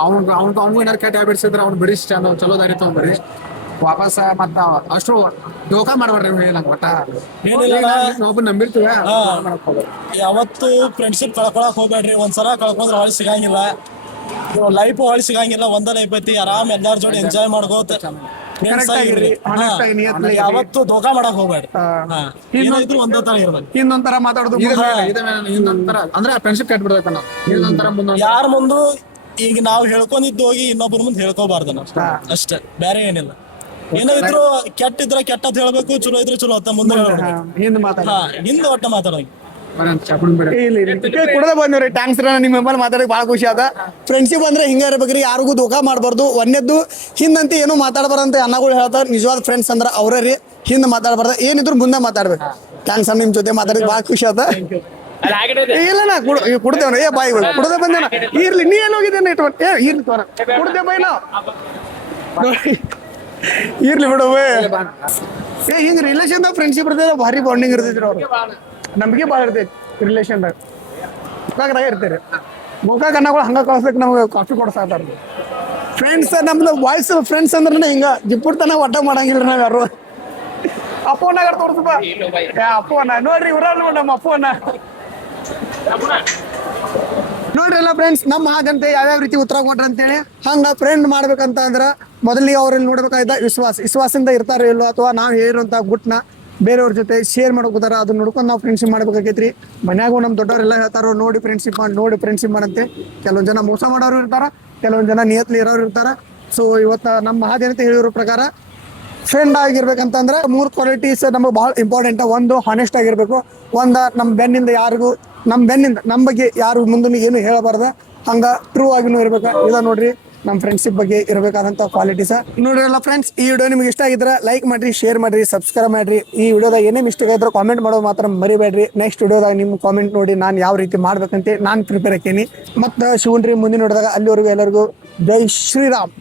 ಅವ್ನಿಗೂ ಏನಾರು ಕೆಟ್ಟ ಹ್ಯಾಬಿಟ್ಸ್ ಇದ್ರೆ ಅವ್ನು ಬಿಡಿಸ್ ಚಲೋ ದಾರಿ ತಗೊಂಡ್ಬರ್ರಿ ವಾಪಸ್ ಮತ್ತ ಅಷ್ಟು ದೋಖಾ ಮಾಡ್ಬೇಡ್ರಿ ನಂಗೆ ಒಟ್ಟ ಒಬ್ಬ ನಂಬಿರ್ತೀವಿ ಯಾವತ್ತು ಫ್ರೆಂಡ್ಶಿಪ್ ಕಳ್ಕೊಳಕ್ ಹೋಗ್ಬೇಡ್ರಿ ಒಂದ್ಸಲ ಕಳ್ಕೊಂಡ್ರೆ ಹೊಳಿ ಸಿಗಂಗಿಲ್ಲ ಲೈಫ್ ಹೊಳಿ ಸಿಗಂಗಿಲ್ಲ ಒಂದ ಲೈಫ್ ಐತಿ ಆರಾಮ್ ಎಲ್ಲಾರ ಜೋಡಿ ಎಂಜಾಯ್ ಮಾಡ್ಕೋತ ಯಾವತ್ತು ದೋಖಾ ಮಾಡಕ್ ಹೋಗ್ಬೇಡ್ರಿ ಏನಿದ್ರು ಒಂದೇ ತರ ಇರ್ಬೇಕು ಇನ್ನೊಂದರ ಮಾತಾಡೋದು ಇನ್ನೊಂದರ ಅಂದ್ರೆ ಫ್ರೆಂಡ್ಶಿಪ್ ಕೆಟ್ಬಿಡ್ಬೇಕು ನಾವು ಇನ್ನೊಂದರ ಮುಂದೆ ಯಾರ ಮುಂದು ಈಗ ನಾವು ಹೇಳ್ಕೊಂಡಿದ್ದು ಹೋಗಿ ಇನ್ನೊಬ್ಬರ ಮುಂದೆ ಹೇಳ್ಕೋಬಾರ್ದು ನಾವು ಅಷ್ಟೇ ಬೇರೆ ಏನಿಲ್ಲ ಏನಾದ್ರು ಕೆಟ್ಟಿದ್ರ ಕೆಟ್ಟದ್ ಹೇಳ್ಬೇಕು ಚಲೋ ಇದ್ರೆ ಚಲೋ ಅಂತ ಮುಂದೆ ಹಿಂದೆ ಒಟ್ಟ ಮಾತಾಡೋದು ಕುಡದ ಬಂದ್ರಿ ಟ್ಯಾಂಕ್ಸ್ ನಿಮ್ಮ ಮೊಬೈಲ್ ಮಾತಾಡಕ್ ಭಾಳ ಖುಷಿ ಆದ ಫ್ರೆಂಡ್ಶಿಪ್ ಅಂದ್ರೆ ಹಿಂಗ ಇರ್ಬೇಕ್ರಿ ಯಾರಿಗೂ ದೋಖಾ ಮಾಡಬಾರ್ದು ಒಂದೇದ್ದು ಹಿಂದಂತ ಏನು ಮಾತಾಡಬಾರಂತ ಅನ್ನಗಳು ಹೇಳ್ತಾರ ನಿಜವಾದ ಫ್ರೆಂಡ್ಸ್ ಅಂದ್ರ ಅವ್ರ ರೀ ಹಿಂದೆ ಮಾತಾಡಬಾರ್ದ ಏನಿದ್ರು ಮುಂದೆ ಮಾತಾಡ್ಬೇಕು ಥ್ಯಾಂಕ್ಸ್ ನಿಮ್ ಜೊತೆ ಮಾತಾಡಕ್ ಭಾಳ ಖುಷಿ ಆದ ಇಲ್ಲ ಕುಡ್ದೇವ್ನ ಏ ಬಾಯಿ ಕುಡದ ಬಂದೇನ ಇರ್ಲಿ ನೀ ಏನ್ ಹೋಗಿದ್ದೇನೆ ಇರ್ಲಿ ತೋರ ಕುಡ್ದೆ ಬೈ ನಾವು ಇರ್ಲಿ ಬಿಡವೇ ಹಿಂಗ ರಿಲೇಷನ್ ಫ್ರೆಂಡ್ಶಿಪ್ ಇರ್ತದೆ ಭಾರಿ ಬಾಂಡಿಂಗ್ ಇರ್ತೈತ್ರಿ ಅವ್ರು ನಂಬಿಕೆ ಭಾಳ ಇರ್ತೈತಿ ರಿಲೇಷನ್ದಾಗ ಮುಖಾಗ ಇರ್ತೀರಿ ಮುಖ ಕಣ್ಣಗಳು ಹಂಗ ಕಳ್ಸಕ್ ನಮ್ಗೆ ಕಾಫಿ ಕೊಡ್ಸಾತಾರ ಫ್ರೆಂಡ್ಸ್ ನಮ್ದು ಬಾಯ್ಸ್ ಫ್ರೆಂಡ್ಸ್ ಅಂದ್ರೆ ಹಿಂಗ ಜಿಪ್ಪುಡ್ತನ ಒಟ್ಟ ಮಾಡಂಗಿಲ್ಲ ನಾವ್ ಯಾರು ಅಪ್ಪವನ್ನಾಗ ತೋರ್ಸಪ್ಪ ಅಪ್ಪವನ್ನ ನೋಡ್ರಿ ಇವ್ರ ನೋಡ್ ನಮ್ಮ ಅಪ್ಪವನ್ನ ನೋಡ್ರಿ ಎಲ್ಲ ಫ್ರೆಂಡ್ಸ್ ನಮ್ಮ ಹಾಗಂತೆ ಯಾವ್ಯಾವ ರೀತಿ ಉತ್ತರ ಕೊಟ್ರ ಅಂತೇಳಿ ಹಂಗ ಫ್ರೆಂಡ್ ಮಾಡ್ಬೇಕಂತ ಅಂದ್ರ ಮೊದಲಿಗೆ ಅವ್ರಲ್ಲಿ ನೋಡ್ಬೇಕಾಯ್ತ ವಿಶ್ವಾಸದಿಂದ ಇರ್ತಾರೋ ಇಲ್ಲೋ ಅಥವಾ ನಾವು ಹೇಳಿರುವಂತ ಗುಟ್ನ ಬೇರೆಯವ್ರ ಜೊತೆ ಶೇರ್ ಮಾಡ್ಕೋತಾರ ಅದನ್ನ ನೋಡ್ಕೊಂಡು ನಾವು ಫ್ರೆಂಡ್ಶಿಪ್ ಮಾಡ್ಬೇಕಾಗೈತ್ರಿ ಮನ್ಯಾಗೂ ನಮ್ಮ ದೊಡ್ಡವರೆಲ್ಲ ಹೇಳ್ತಾರೋ ನೋಡಿ ಫ್ರೆಂಡ್ಶಿಪ್ ಮಾಡಂತೆ ಕೆಲವೊಂದ್ ಜನ ಮೋಸ ಮಾಡೋರು ಇರ್ತಾರ ಕೆಲವೊಂದು ಜನ ನಿಯತ್ಲಿ ಇರೋರು ಇರ್ತಾರೆ. ಸೊ ಇವತ್ತು ನಮ್ಮ ಮಹಾದೇವತೆ ಹೇಳಿರೋ ಪ್ರಕಾರ ಫ್ರೆಂಡ್ ಆಗಿರ್ಬೇಕಂತಂದ್ರೆ 3 ಕ್ವಾಲಿಟೀಸ್ ನಮಗೆ ಭಾಳ ಇಂಪಾರ್ಟೆಂಟ್. ಒಂದು ಹಾನೆಸ್ಟ್ ಆಗಿರ್ಬೇಕು, ಒಂದು ನಮ್ಮ ಬೆನ್ನಿಂದ ಯಾರಿಗೂ ನಮ್ಮ ಬಗ್ಗೆ ಯಾರು ಮುಂದೆ ಏನು ಹೇಳಬಾರ್ದು, ಹಂಗ ಟ್ರೂ ಆಗಿನೂ ಇರ್ಬೇಕು. ಇದ ನೋಡ್ರಿ ನಮ್ಮ ಫ್ರೆಂಡ್ಶಿಪ್ ಬಗ್ಗೆ ಇರಬೇಕಾದಂಥ ಕ್ವಾಲಿಟೀಸ್. ನೋಡ್ರಲ್ಲ ಫ್ರೆಂಡ್ಸ್, ಈ ವಿಡಿಯೋ ನಿಮ್ಗೆ ಇಷ್ಟ ಆಗಿದ್ರೆ ಲೈಕ್ ಮಾಡ್ರಿ, ಶೇರ್ ಮಾಡ್ರಿ, ಸಬ್ಸ್ಕ್ರೈಬ್ ಮಾಡ್ರಿ. ಈ ವಿಡಿಯೋದಾಗ ಏನೇ ಮಿಸ್ಟೇಕ್ ಆಗಿದ್ರೆ ಕಾಮೆಂಟ್ ಮಾಡೋದು ಮಾತ್ರ ಮರಿಬೇಡ್ರಿ. ನೆಕ್ಸ್ಟ್ ವಿಡಿಯೋದಾಗ ನಿಮ್ಮ ಕಾಮೆಂಟ್ ನೋಡಿ ನಾನು ಯಾವ ರೀತಿ ಮಾಡ್ಬೇಕಂತ ನಾನು ಪ್ರಿಪೇರ್ ಹಾಕೀನಿ. ಮತ್ತು ಶಿವನ್ರಿ ಮುಂದಿನ ನೋಡಿದಾಗ ಅಲ್ಲಿವರೆಗೂ ಎಲ್ಲರಿಗೂ ಜೈ ಶ್ರೀರಾಮ್.